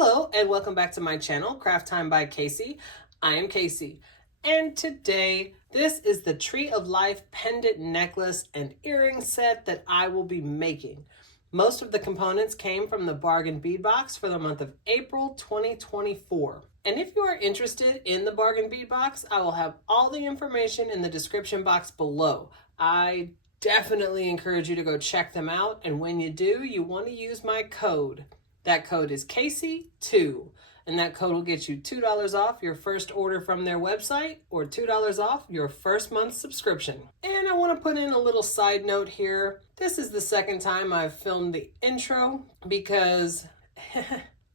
Hello and welcome back to my channel, Craft Time by Casey. I am Casey, and today this is the Tree of Life pendant necklace and earring set that I will be making. Most of the components came from the bargain bead box for the month of April 2024. And if you are interested in the bargain bead box, I will have all the information in the description box below. I definitely encourage you to go check them out, and when you do, you want to use my code. That code is Casey2, and that code will get you $2 off your first order from their website or $2 off your first month's subscription. And I want to put in a little side note here. This is the second time I've filmed the intro because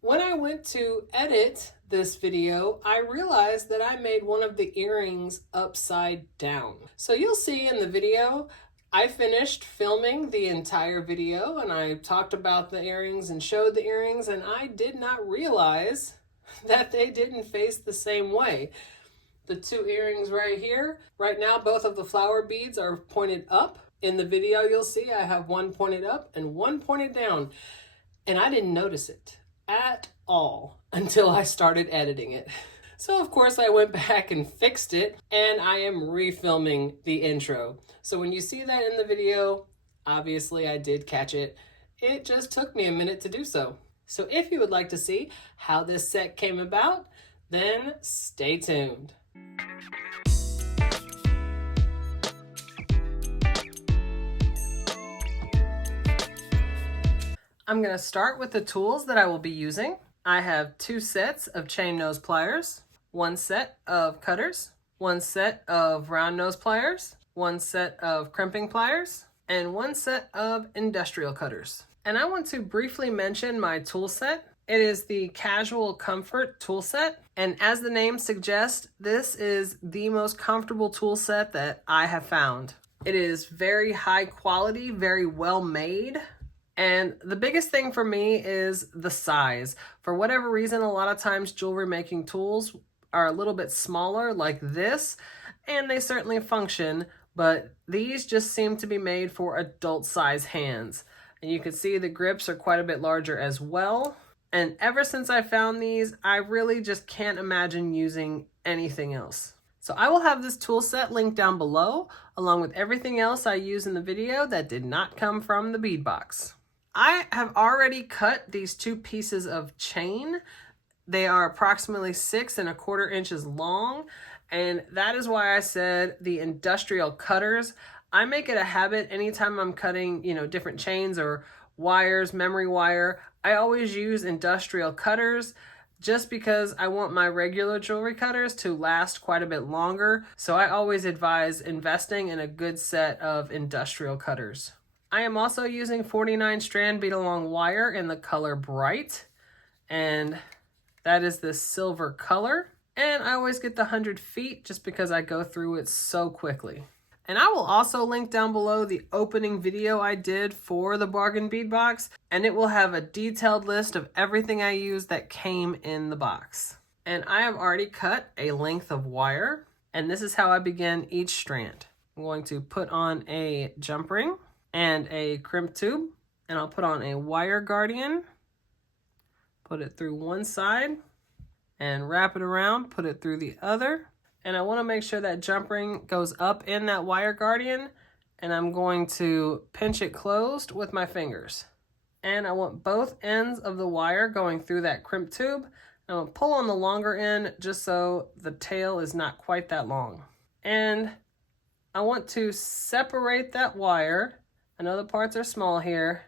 when I went to edit this video, I realized that I made one of the earrings upside down. So you'll see in the video, I finished filming the entire video and I talked about the earrings and showed the earrings, and I did not realize that they didn't face the same way. The two earrings right here, right now both of the flower beads are pointed up. In the video you'll see I have one pointed up and one pointed down, and I didn't notice it at all until I started editing it. So of course I went back and fixed it, and I am refilming the intro. So when you see that in the video, obviously I did catch it. It just took me a minute to do so. So if you would like to see how this set came about, then stay tuned. I'm going to start with the tools that I will be using. I have two sets of chain nose pliers, one set of cutters, one set of round nose pliers, one set of crimping pliers, and one set of industrial cutters. And I want to briefly mention my tool set. It is the Casual Comfort tool set, and as the name suggests, this is the most comfortable tool set that I have found. It is very high quality, very well made. And the biggest thing for me is the size. For whatever reason, a lot of times jewelry making tools are a little bit smaller like this, and they certainly function, but these just seem to be made for adult size hands. And you can see the grips are quite a bit larger as well. And ever since I found these, I really just can't imagine using anything else. So I will have this tool set linked down below, along with everything else I use in the video that did not come from the bead box. I have already cut these two pieces of chain. They are approximately 6¼ inches long, and that is why I said the industrial cutters. I make it a habit anytime I'm cutting, different chains or wires, memory wire, I always use industrial cutters just because I want my regular jewelry cutters to last quite a bit longer. So I always advise investing in a good set of industrial cutters. I am also using 49 strand bead along wire in the color Bright, and that is this silver color. And I always get the 100 feet just because I go through it so quickly. And I will also link down below the opening video I did for the bargain bead box, and it will have a detailed list of everything I used that came in the box. And I have already cut a length of wire, and this is how I begin each strand. I'm going to put on a jump ring and a crimp tube, and I'll put on a wire guardian, put it through one side, and wrap it around, put it through the other. And I want to make sure that jump ring goes up in that wire guardian, and I'm going to pinch it closed with my fingers. And I want both ends of the wire going through that crimp tube. I'm going to pull on the longer end just so the tail is not quite that long. And I want to separate that wire. I know the parts are small here,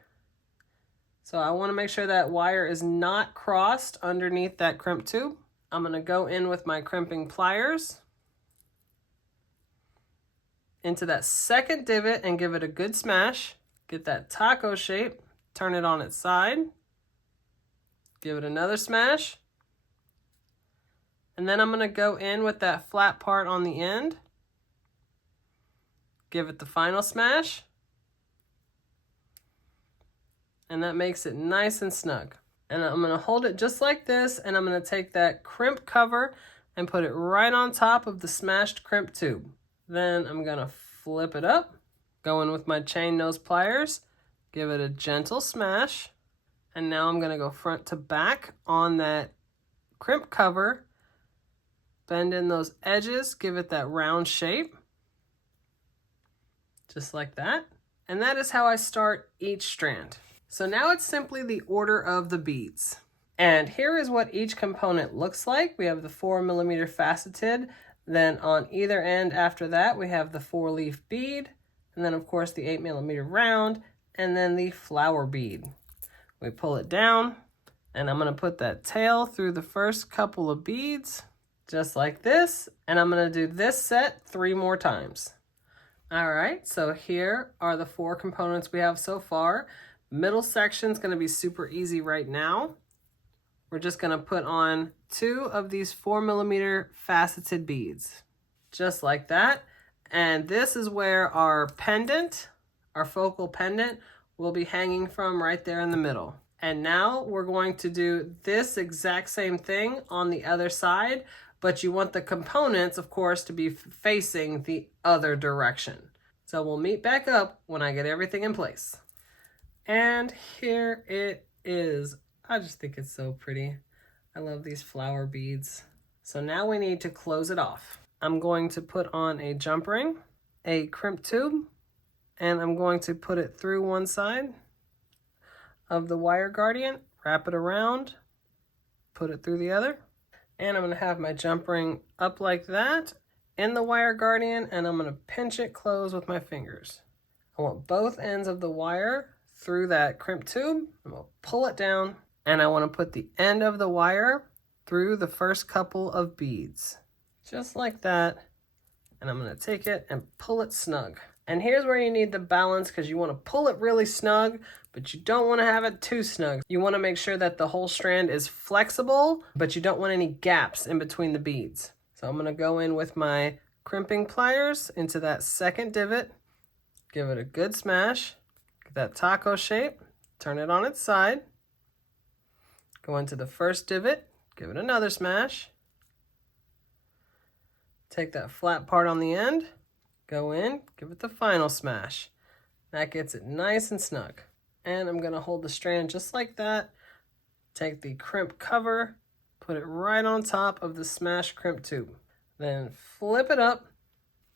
so I want to make sure that wire is not crossed underneath that crimp tube. I'm going to go in with my crimping pliers into that second divot and give it a good smash. Get that taco shape, turn it on its side, give it another smash, and then I'm going to go in with that flat part on the end, give it the final smash, and that makes it nice and snug. And I'm going to hold it just like this, and I'm going to take that crimp cover and put it right on top of the smashed crimp tube. Then I'm going to flip it up, go in with my chain nose pliers, give it a gentle smash, And now I'm gonna go front to back on that crimp cover, bend in those edges, give it that round shape, just like that. And that is how I start each strand. So now it's simply the order of the beads. And here is what each component looks like. We have the 4mm faceted, then on either end after that we have the 4-leaf bead, and then of course the 8mm round, and then the flower bead. We pull it down, and I'm gonna put that tail through the first couple of beads, just like this, and I'm gonna do this set 3 more times. All right, so here are the 4 components we have so far. Middle section is gonna be super easy right now. We're just gonna put on 2 of these 4mm faceted beads, just like that. And this is where our pendant, our focal pendant, will be hanging from right there in the middle. And now we're going to do this exact same thing on the other side, but you want the components, of course, to be facing the other direction. So we'll meet back up when I get everything in place. And here it is. I just think it's so pretty. I love these flower beads. So now we need to close it off. I'm going to put on a jump ring, a crimp tube, and I'm going to put it through one side of the wire guardian, wrap it around, put it through the other, and I'm gonna have my jump ring up like that in the wire guardian, and I'm gonna pinch it close with my fingers. I want both ends of the wire through that crimp tube. I'm gonna pull it down, and I wanna put the end of the wire through the first couple of beads, just like that. And I'm gonna take it and pull it snug. And here's where you need the balance, because you want to pull it really snug, but you don't want to have it too snug. You want to make sure that the whole strand is flexible, but you don't want any gaps in between the beads. So I'm going to go in with my crimping pliers into that second divot, give it a good smash, get that taco shape, turn it on its side, go into the first divot, give it another smash, take that flat part on the end, go in, give it the final smash. That gets it nice and snug. And I'm gonna hold the strand just like that. Take the crimp cover, put it right on top of the smashed crimp tube. Then flip it up.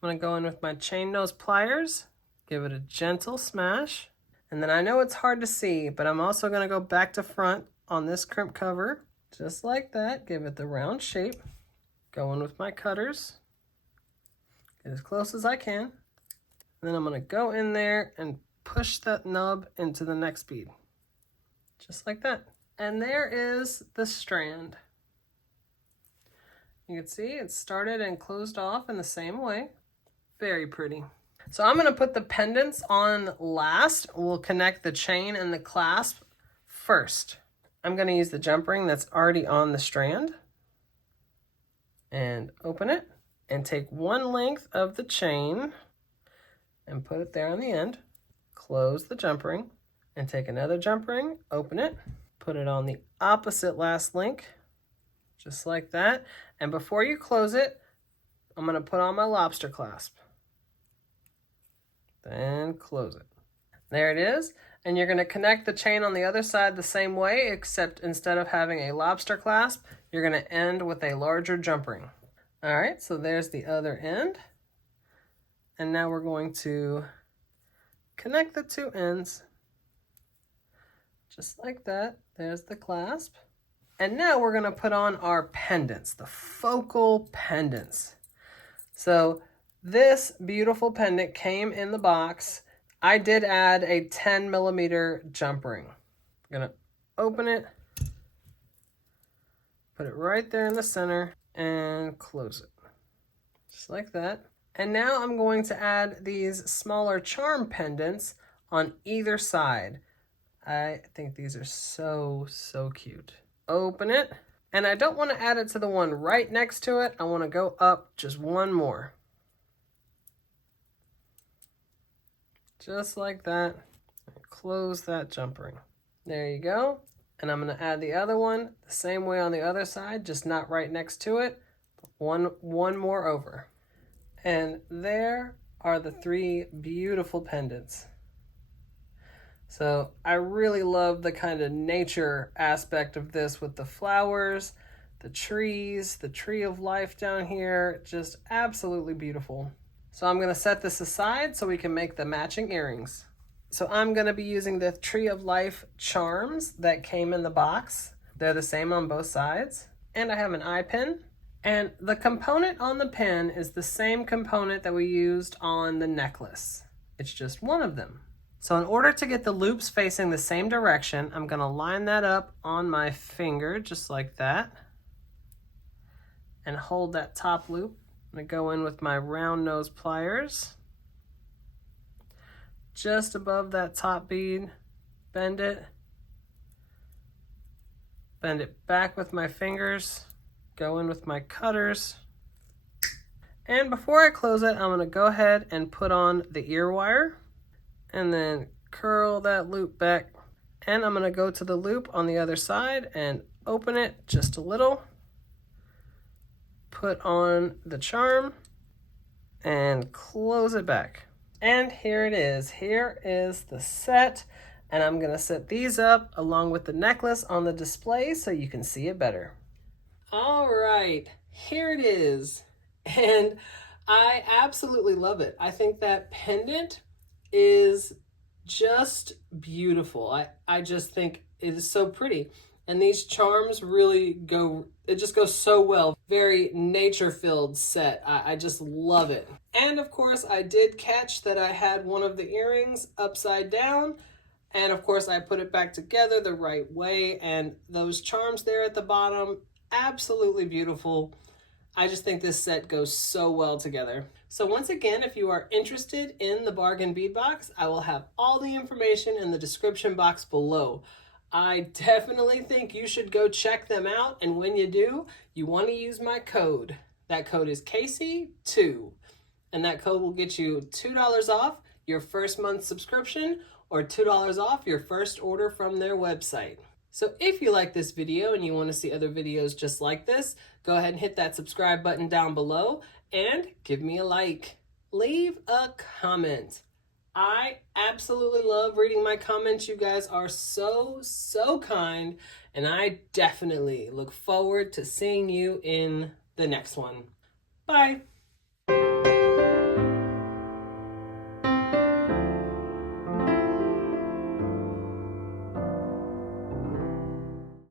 I'm gonna go in with my chain nose pliers, give it a gentle smash. And then I know it's hard to see, but I'm also gonna go back to front on this crimp cover, just like that. Give it the round shape. Go in with my cutters. Get as close as I can. And then I'm going to go in there and push that nub into the next bead. Just like that. And there is the strand. You can see it started and closed off in the same way. Very pretty. So I'm going to put the pendants on last. We'll connect the chain and the clasp first. I'm going to use the jump ring that's already on the strand. And open it. And take one length of the chain and put it there on the end. Close the jump ring and take another jump ring, open it, put it on the opposite last link, just like that. And before you close it, I'm going to put on my lobster clasp. Then close it. There it is. And you're going to connect the chain on the other side the same way, except instead of having a lobster clasp, you're going to end with a larger jump ring. All right, so there's the other end. And now we're going to connect the 2 ends. Just like that. There's the clasp. And now we're going to put on our pendants, the focal pendants. So this beautiful pendant came in the box. I did add a 10mm jump ring. I'm going to open it, put it right there in the center, and close it, just like that. And now I'm going to add these smaller charm pendants on either side. I think these are so cute. Open it, and I don't want to add it to the one right next to it. I want to go up just one more. Just like that. Close that jump ring. There you go. And I'm going to add the other one the same way on the other side, just not right next to it. One more over. And there are the 3 beautiful pendants. So I really love the kind of nature aspect of this with the flowers, the trees, the tree of life down here, just absolutely beautiful. So I'm going to set this aside so we can make the matching earrings. So I'm going to be using the Tree of Life charms that came in the box. They're the same on both sides. And I have an eye pin. And the component on the pin is the same component that we used on the necklace. It's just one of them. So in order to get the loops facing the same direction, I'm going to line that up on my finger just like that. And hold that top loop. I'm going to go in with my round nose pliers. Just above that top bead, bend it back with my fingers, go in with my cutters, and before I close it, I'm going to go ahead and put on the ear wire, and then curl that loop back, and I'm going to go to the loop on the other side and open it just a little, put on the charm, and close it back. And here it is. Here is the set. And I'm going to set these up along with the necklace on the display so you can see it better. All right, here it is. And I absolutely love it. I think that pendant is just beautiful. I just think it is so pretty. And these charms really go, it just goes so well. Very nature-filled set. I just love it. And of course, I did catch that I had one of the earrings upside down. And of course, I put it back together the right way. And those charms there at the bottom, absolutely beautiful. I just think this set goes so well together. So once again, if you are interested in the bargain bead box, I will have all the information in the description box below. I definitely think you should go check them out, and when you do, you want to use my code. That code is Casey2, and that code will get you $2 off your first month subscription or $2 off your first order from their website. So if you like this video and you want to see other videos just like this, go ahead and hit that subscribe button down below and give me a like. Leave a comment. I absolutely love reading my comments. You guys are so kind, and I definitely look forward to seeing you in the next one. Bye.